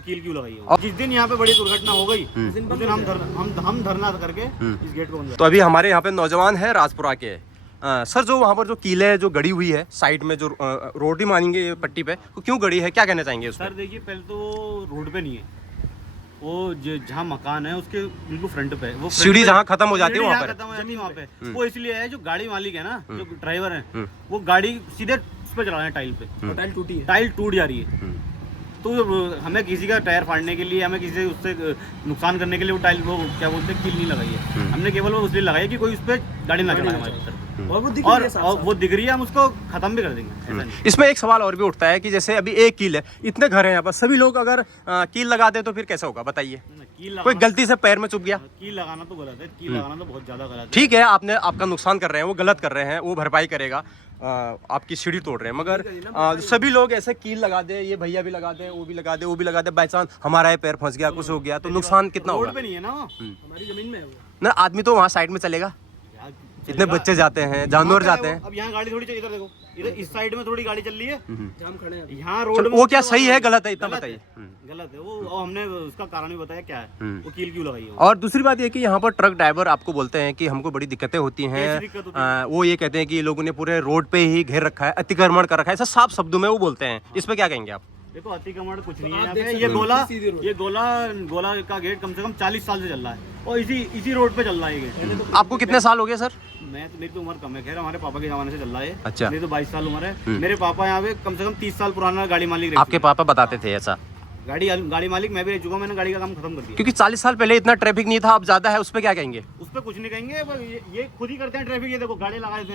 कील क्यों लगाई है? और जिस दिन यहाँ पे बड़ी दुर्घटना हो गई उस दिन हम धरना करके इस गेट को बंद। तो अभी हमारे यहाँ पे नौजवान है राजपुरा के सर, जो वहाँ पर जो कील है जो गड़ी हुई है साइड में जो रोड ही मानेंगे ये पट्टी पे, तो क्यों गड़ी है, क्या कहना चाहेंगे उस सर? देखिए, पहले तो वो रोड पे नहीं है, वो जहाँ मकान है उसके बिल्कुल फ्रंट पे, वो सीढ़ी जहाँ खत्म हो जाती है वहाँ पर खत्म हो जाती है वहाँ पे। वो इसलिए है, जो गाड़ी मालिक है ना, जो ड्राइवर है, वो गाड़ी सीधे उस पे चला रहे हैं टाइल पे, टाइल टूटी है, टाइल टूट जा रही है। तो हमें किसी का टायर फाड़ने के लिए, हमें किसी उससे नुकसान करने के लिए वो टाइल, वो क्या बोलते हैं, कील नहीं लगाई है। हमने केवल वो उसलिए लगाई है कि कोई उस पर गाड़ी ना चलाए हमारे ऊपर, और वो दिख रही है, हम उसको खत्म भी कर देंगे। इसमें एक सवाल और भी उठता है कि जैसे अभी एक कील है, इतने घर हैं यहाँ पर, सभी लोग अगर कील लगा दे तो फिर कैसे होगा बताइए? कोई गलती से पैर में चुभ गया, कील लगाना तो गलत है, कील लगाना तो बहुत ज्यादा गलत है। ठीक है, आपने आपका नुकसान कर रहे हैं, वो गलत कर रहे हैं, वो भरपाई करेगा, आपकी सीढ़ी तोड़ रहे हैं, मगर सभी लोग ऐसे कील लगा दे, ये भैया भी लगा दे, वो भी लगा दे, वो भी लगा दे, बाई चांस हमारा पैर फंस गया, कुछ हो गया तो नुकसान कितना होगा? रोड पे नहीं है ना, हमारी जमीन में है वो ना, आदमी तो वहाँ साइड में चलेगा, इतने बच्चे जाते हैं, जानवर जाते हैं। अब यहाँ गाड़ी थोड़ी चल, इधर देखो, इधर इस साइड में थोड़ी गाड़ी चल रही है, हम खड़े हैं यहाँ रोड में। वो क्या सही है गलत है, इतना बताइए? गलत है वो, और हमने उसका कारण भी बताया क्या है, वो कील क्यों लगाई है। और दूसरी बात ये कि यहाँ पर ट्रक ड्राइवर आपको बोलते हैं कि हमको बड़ी दिक्कतें होती हैं, वो ये कहते हैं कि लोगों ने पूरे रोड पे ही घेर रखा है, अतिक्रमण कर रखा है, ऐसा साफ शब्दों में वो बोलते हैं। इस पे क्या कहेंगे आप? देखो, अतिक्रमण कुछ नहीं है, ये गोला का गेट कम से कम 40 साल से चल रहा है, और इसी रोड पे चल रहा है ये गेट। आपको कितने साल हो गए सर? मेरी तो उम्र कम है, खैर हमारे पापा के जमाने से चल रहा है। अच्छा। मेरी तो 22 साल उम्र है। मेरे पापा यहाँ पे कम से कम 30 साल पुराना गाड़ी मालिक। आपके पापा बताते थे ऐसा? गाड़ी मालिक मैं भी रह चुका हूँ, मैंने गाड़ी का काम खत्म कर दिया, क्योंकि 40 साल पहले इतना ट्रैफिक नहीं था, अब ज्यादा है, उस पे क्या कहेंगे? उस पे कुछ नहीं कहेंगे, ये खुद ही करते हैं ट्रैफिक। ये देखो गाड़ी लगाए थे,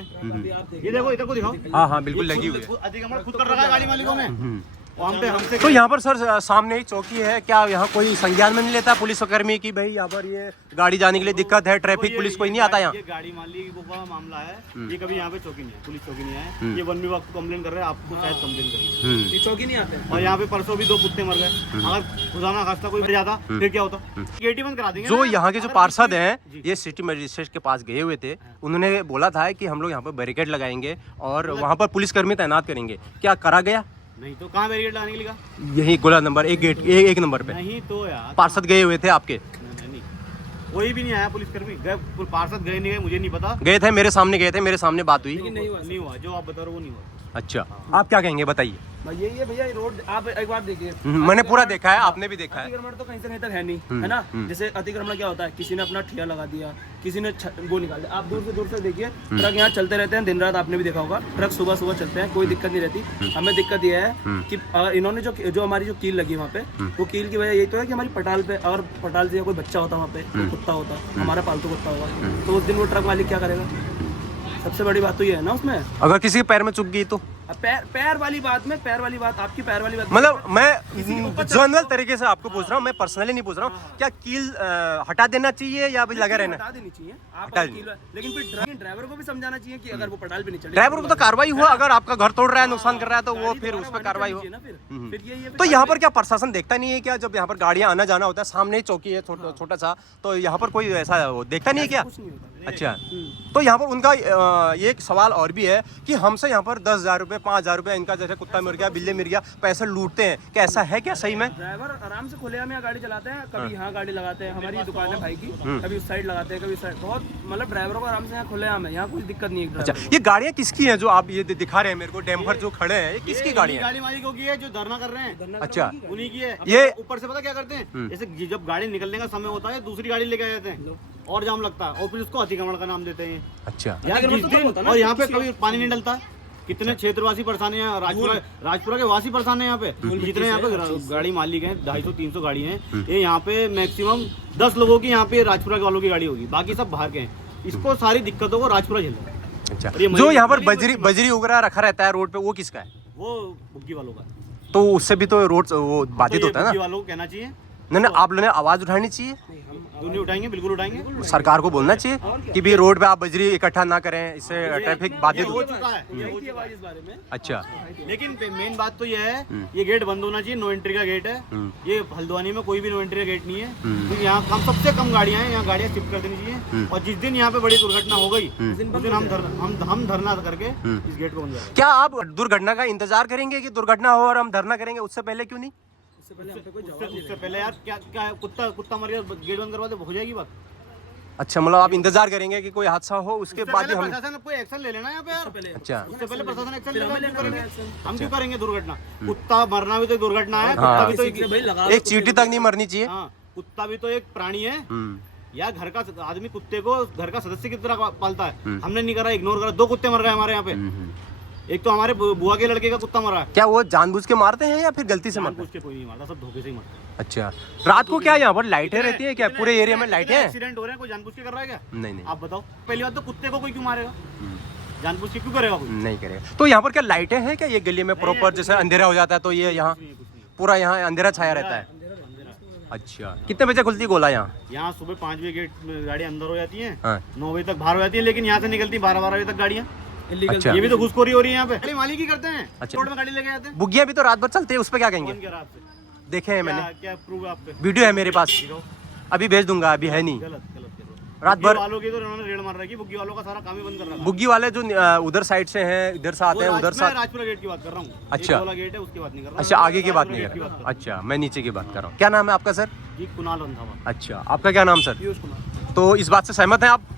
ये देखो, इधर को दिखाओ। हाँ, बिल्कुल लगी हुई है, अतिक्रमण खुद कर रखा है गाड़ी मालिकों में। हमसे तो यहाँ पर सर सामने ही चौकी है, क्या यहाँ कोई संज्ञान में नहीं लेता पुलिस कर्मी की भाई यहाँ पर ये गाड़ी जाने के लिए दिक्कत है, ट्रैफिक पुलिस कोई नहीं आता यहाँ? ये गाड़ी मालिक का मामला है, ये कभी यहाँ पे चौकी नहीं है, पुलिस चौकी नहीं है। ये वन विभाग को कंप्लेन कर रहे हैं, आपको शायद कंप्लेन करिए, चौकी नहीं आते। और यहाँ पे परसों भी 2 कुत्ते मर गए, अगर खुदा ना खास्ता कोई मर जाता फिर क्या होता? गेट ही बंद करा देंगे। जो यहाँ के जो पार्षद हैं, ये सिटी मजिस्ट्रेट के पास गए हुए थे, उन्होंने बोला था कि हम लोग यहाँ पर बैरिकेड लगाएंगे और वहाँ पर पुलिसकर्मी तैनात करेंगे, क्या करा गया? नहीं तो कहाँ बैरिकेड लगाने के लिए? यही गोला नंबर 1 गेट, एक नंबर पे। नहीं तो यार, पार्षद गए हुए थे आपके? नहीं, कोई भी नहीं आया पुलिसकर्मी। पार्षद गए नहीं गए मुझे नहीं पता, गए थे, मेरे सामने गए थे, मेरे सामने बात हुई, नहीं हुआ जो आप बता रहे हो वो नहीं हुआ। अच्छा, आप क्या कहेंगे बताइए? यही है भैया, रोड आप एक बार देखिए, मैंने पूरा देखा है, आपने भी देखा है। अतिक्रमण तो कहीं से कहीं तक है नहीं, है ना? जैसे अतिक्रमण क्या होता है, किसी ने अपना ठेला लगा दिया, किसी ने वो निकाल दिया। आप दूर से देखिए, ट्रक यहाँ चलते रहते हैं दिन रात, आपने भी देखा होगा, ट्रक सुबह चलते हैं, कोई दिक्कत नहीं रहती। हमें दिक्कत ये है कि अगर इन्होंने जो हमारी जो कील लगी वहाँ पे, वो कील की वजह यही तो है कि हमारी पटाल पे, अगर पटाल से कोई बच्चा होता वहाँ पे, कोई कुत्ता होता, हमारा पालतू कुत्ता होगा, तो उस दिन वो ट्रक मालिक क्या करेगा? सबसे बड़ी बात तो ये है ना उसमें, अगर किसी के पैर में चुभ गई तो? पैर वाली बात आपकी पैर वाली बात, मतलब मैं जनरल तरीके से आपको पूछ रहा हूँ, मैं पर्सनली नहीं पूछ रहा हूँ, क्या कील हटा देना चाहिए या भी लगा रहना? हटा देनी चाहिए लेकिन फिर ड्राइवर को भी समझाना चाहिए कि अगर वो पटाल पे नहीं चले, ड्राइवर को तो कार्रवाई हुआ, अगर आपका घर तोड़ रहा है, नुकसान कर रहा है तो वो फिर उस पर कार्रवाई हो। तो यहाँ पर क्या प्रशासन देखता नहीं है क्या? जब यहाँ पर गाड़ियाँ आना जाना होता है, सामने ही चौकी है छोटा सा, तो यहाँ पर कोई ऐसा देखता नहीं है क्या? अच्छा, तो यहाँ पर उनका ये एक सवाल और भी है कि हमसे यहाँ पर 10,000 रुपये, 5,000 रुपये, इनका जैसे कुत्ता मिल गया, बिल्ली मिल गया, पैसे लूटते हैं, क्या ऐसा है क्या सही में? ड्राइवर आराम से खुलेआम यहाँ गाड़ी चलाते हैं, कभी यहाँ गाड़ी लगाते हैं, हमारी दुकान है भाई की, कभी उस साइड लगाते हैं, कभी साइड, बहुत मतलब ड्राइवरों को आराम से यहाँ खुलेआम है, यहाँ कोई दिक्कत नहीं है। अच्छा, ये गाड़ियाँ किसकी हैं जो आप ये दिखा रहे हैं मेरे को, डैम्पर जो खड़े हैं, ये किसकी गाड़ी है? गाड़ी मालिकों की है, जो धरना कर रहे हैं। अच्छा, उन्हीं की है। ये ऊपर से पता क्या करते हैं, जैसे जब गाड़ी निकलने का समय होता है, दूसरी गाड़ी लेके आ जाते हैं और जाम लगता है, और फिर उसको अतिक्रमण का नाम देते हैं। अच्छा, यार जिस दिन, और यहाँ पे कभी पानी नहीं डलता, कितने क्षेत्रवासी परेशान है, राजपुरा के वासी परेशान है यहाँ पे। जितने यहाँ पे गाड़ी मालिक हैं, 250-300 गाड़ी हैं, ये यहाँ पे मैक्सिमम 10 लोगों की यहाँ पे राजपुरा के वालों की गाड़ी होगी, बाकी सब बाहर के हैं। इसको सारी दिक्कतों को राजपुरा झेल रहा है। अच्छा, जो यहाँ पर बजरी वगैरह रखा रहता है रोड पे, वो किसका है? वो बुग्गी वालों का। तो उससे भी तो रोड वो बाधित होता है ना? वालों को कहना चाहिए, नहीं, आप लोगों ने आवाज उठानी चाहिए, नहीं उठाएंगे, बिल्कुल उठाएंगे। सरकार को बोलना चाहिए कि भी रोड पे आप बजरी इकट्ठा ना करें, इससे ट्रैफिक बाधित हो चुका है, ये आवाज इस बारे में। अच्छा, लेकिन मेन बात तो ये है, ये गेट बंद होना चाहिए, नो एंट्री का गेट है। ये हल्द्वानी में कोई भी नो एंट्री का गेट नहीं है, क्योंकि यहाँ सबसे कम गाड़ियाँ हैं, यहाँ गाड़ियाँ शिफ्ट कर देनी चाहिए। और जिस दिन यहाँ पे बड़ी दुर्घटना हो गई उस दिन हम धरना करके इस गेट को बंद करेंगे। क्या आप दुर्घटना का इंतजार करेंगे कि दुर्घटना हो और हम धरना करेंगे? उससे पहले क्यों नहीं? उससे पहले हम पे कोई जवाब नहीं उससे पहले यार क्या क्या कुत्ता मर गया, गेट बंद करवा दे, हो जाएगी बात। अच्छा, मतलब आप इंतजार करेंगे कि कोई हादसा हो, उसके उससे बाद पहले ही हम। प्रशासन कोई एक्शन ले लेना यहाँ पे यार। पहले अच्छा, उससे पहले प्रशासन एक्शन फिर हमें लेना, लेना करेंगे action। हम क्यों करेंगे दुर्घटना? कुत्ता मरना भी तो एक दुर्घटना है, कुत्ता भी तो किसी से भाई लगा एक चींटी तक नहीं मरनी चाहिए। हाँ, कुत्ता भी तो एक प्राणी है हम्म, या घर का आदमी कुत्ते को घर का सदस्य की तरह पालता है। हमने नहीं करा, इग्नोर करा, 2 कुत्ते मर रहे हैं हमारे यहाँ पे। एक तो हमारे बुआ के लड़के का कुत्ता मरा है। क्या वो जानबूझ के मारते हैं या फिर गलती से मारते हैं? जानबूझ के कोई नहीं मारता, सब धोखे से ही मारता है। अच्छा, रात को क्या यहाँ पर लाइटें रहती है क्या? पूरे एरिया में लाइटें हैं? एक्सीडेंट हो रहे हैं, कोई जानबूझ के कर रहा है क्या? नहीं नहीं, आप बताओ। पहली बात तो कुत्ते को कोई क्यों मारेगा? जानबूझ के क्यों करेगा कोई? नहीं करेगा। तो यहाँ पर क्या लाइटें हैं क्या ये गली में प्रॉपर? जैसे अंधेरा हो जाता है तो ये यहाँ कुछ नहीं है। पूरा यहाँ अंधेरा छाया रहता है। अच्छा, कितने बजे खुलती है गोला यहाँ? यहाँ सुबह 5 बजे गेट गाड़ी अंदर हो जाती है, हाँ, 9 बजे तक बाहर हो जाती है, लेकिन यहाँ से निकलती 12 बजे तक गाड़ियाँ। इलीगल अच्छा। ये भी तो घुसखोरी हो रही है यहाँ पे। गाड़ी मालिक ही करते हैं, अच्छा। रोड में गाड़ी लेके आते हैं। बुग्गियाँ भी तो रात भर चलती है, उस पर क्या कौन कहेंगे? कह रहा है आपसे? देखे हैं मैंने, क्या क्या प्रूफ है आप पे? वीडियो है मेरे पास, दिखाओ। अभी भेज दूंगा, अभी है नहीं। गलत गलत कर रहे हो। रात बुग्गी भर वालों की तो उन्होंने रेड मार रखी, बुग्गी वालों का सारा काम ही बंद कर रखा है। बुग्गी वाले जो उधर साइड से हैं, इधर से आते हैं, उधर से। मैं राजपुरा गेट की बात कर रहा हूँ। अच्छा। एक वाला गेट है, उसकी बात नहीं कर रहा। अच्छा, आगे की बात राजपुरा नहीं गेट की कर बात रहा। अच्छा, मैं नीचे की बात कर रहा हूँ। क्या नाम है आपका सर? जी, कुणाल रंधावा। अच्छा, आपका क्या नाम सर? पीयूष कुमार। तो इस बात से सहमत हैं आप,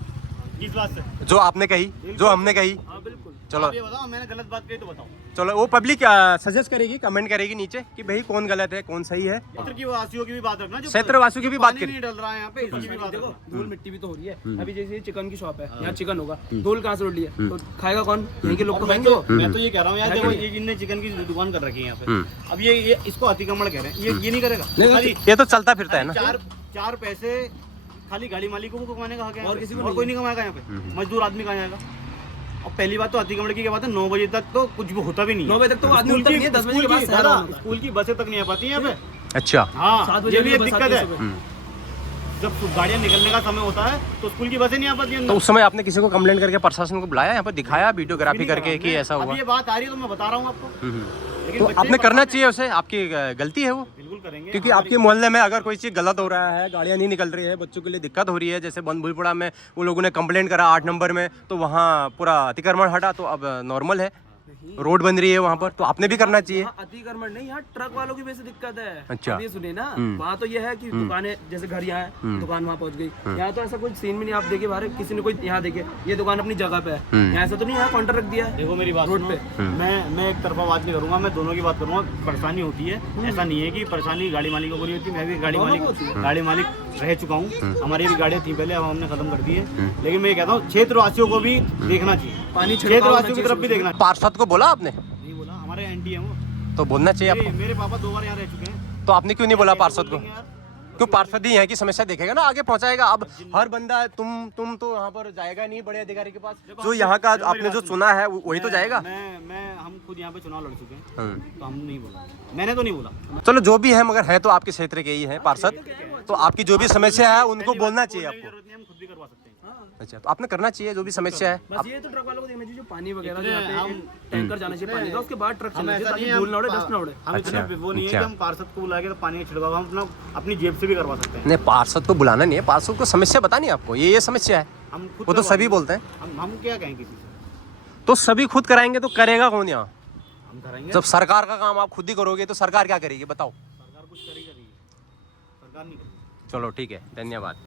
किस बात से? जो आपने कही, जो हमने कही? हाँ बिल्कुल। चलो आप ये बताओ, मैंने गलत बात कही तो बताओ। चलो, वो पब्लिक सजेस्ट करेगी, कमेंट करेगी नीचे कि भाई कौन गलत है कौन सही है। क्षेत्र की वासियों की भी बात रखना, जो क्षेत्रवासियों की भी बात पानी करी। नहीं डल रहा है यहाँ पे, इसकी भी बात देखो रखना। धूल मिट्टी भी तो हो रही है। अभी जैसे चिकन की शॉप है, यहाँ चिकन होगा, धूल कहाँ से उड़ रही है? तो खाएगा कौन? यहीं के लोग तो खाएंगे वो। मैं तो ये कह रहा हूँ यार, देखो ये जिनने चिकन की दुकान कर रखी है यहाँ पे, अब ये इसको अतिक्रमण कह रहे हैं, ये नहीं करेगा। खाली ये तो चलता फिरता है ना। चार पैसे खाली गाड़ी मालिकों को कमाने का हक है यहाँ और पे। किसी को और कोई नहीं कमाएगा यहाँ पे, मजदूर आदमी कहाँ जाएगा? और पहली बात तो अतिक्रमण की क्या बात है, 9 बजे तक तो कुछ भी होता भी नहीं है। 9 बजे तक तो आदमी स्कूल उठता नहीं है, 10 बजे के बाद शहर आना होता है। स्कूल की बसें तक नहीं आ पाती यहाँ पे। अच्छा, हाँ, 7 बजे ये भी एक बस दिक्कत आती है। सुबह। जब गाड़ियाँ निकलने का समय होता है तो स्कूल की बसें नहीं आ पाती तो अंदर। उस समय आपने किसी को कंप्लेंट करके प्रशासन को बुलाया, यहाँ पर दिखाया वीडियोग्राफी करके कि ऐसा अब हुआ? ये बात आ रही है तो मैं बता रहा हूँ आपको। लेकिन तो बच्चे आपने भी करना परेशान चाहिए उसे, आपकी गलती है वो, हैं। बिल्कुल करेंगे, क्योंकि आपके मोहल्ले में अगर कोई चीज़ गलत हो रहा है, गाड़ियाँ नहीं निकल रही है, बच्चों के लिए दिक्कत हो रही है, जैसे बंदभूलपुरा में वो लोगों ने कंप्लेंट करा 8 नंबर में, तो वहाँ पूरा अतिक्रमण हटा, तो अब नॉर्मल है, रोड बन रही है वहाँ पर, तो आपने भी करना चाहिए। यहाँ अतिक्रमण नहीं, यहाँ ट्रक वालों की वजह से दिक्कत है। अच्छा। अब ये सुनिए ना, वहाँ तो ये है कि दुकानें जैसे घर यहाँ है, दुकान वहाँ पहुँच गई। यहाँ तो ऐसा कुछ सीन भी नहीं। आप देखिए बाहर किसी ने कोई यहाँ देखे, ये दुकान अपनी जगह पे है, यहाँ ऐसा तो नहीं यहाँ काउंटर रख दिया है। देखो मेरी बात रोड सुनो, पे। मैं एक तरफा बात नहीं करूंगा, मैं दोनों की बात करूंगा। परेशानी होती है, ऐसा नहीं है कि परेशानी गाड़ी मालिकों को नहीं होती। मैं भी गाड़ी मालिक रह चुका हूँ, हमारी भी गाड़ियाँ थी पहले, अब हमने खत्म कर दी है। लेकिन मैं ये कहता हूँ क्षेत्रवासियों को भी देखना चाहिए, पानी क्षेत्रवासियों की तरफ भी देखना चाहिए। पार्षद को बोला आपने? नहीं बोला, हमारे एंटी है वो। तो बोलना चाहिए आपको। मेरे पापा 2 बार यहाँ रह चुके हैं। तो आपने क्यों नहीं बोला पार्षद को? बोलेंगे यार, क्यों? पार्षद ही यहाँ की समस्या देखेगा ना, आगे पहुंचाएगा। अब हर बंदा तुम तो यहाँ पर जाएगा नहीं बड़े अधिकारी के पास, जो यहाँ का आपने जो चुना है वही तो जाएगा। मैं हम खुद यहाँ पे चुनाव लड़ चुके हैं, तो हम नहीं बोला, मैंने तो नहीं बोला। चलो, जो भी है, मगर है तो आपके क्षेत्र के ही है पार्षद, तो आपकी जो भी समस्या है उनको बोलना चाहिए बोलने की आपको। जरूरत नहीं, हम खुद भी करवा सकते हैं। अच्छा, तो आपने करना चाहिए जो भी समस्या है। बस ये तो ट्रक वालों को देखना चाहिए, जो पानी वगैरह इतने जाते हैं, हम- टैंकर जाना चाहिए पानी का, उसके बाद ट्रक हम चलना ऐसा चाहिए, नहीं ताकि है, धूल ना उड़े, हम- डस्ट ना उड़े। हम इतना वो नहीं है कि अच्छा। हम पार्षद को बुला के तो पानी का छिड़काव हम अपनी जेब से भी करवा सकते हैं। नहीं, पार्षद को बुलाना नहीं है, पार्षद को समस्या बतानी है आपको, ये समस्या है, हम खुद वो तो करवा सभी लेंगे। बोलते हैं। हम क्या कहें किसी से? तो सभी खुद कराएंगे तो करेगा कौन यहाँ? हम कराएंगे। जब सरकार का काम आप खुद ही करोगे तो सरकार क्या करेगी बताओ? सरकार कुछ करेगी, सरकार नहीं करेगी। चलो ठीक है, धन्यवाद।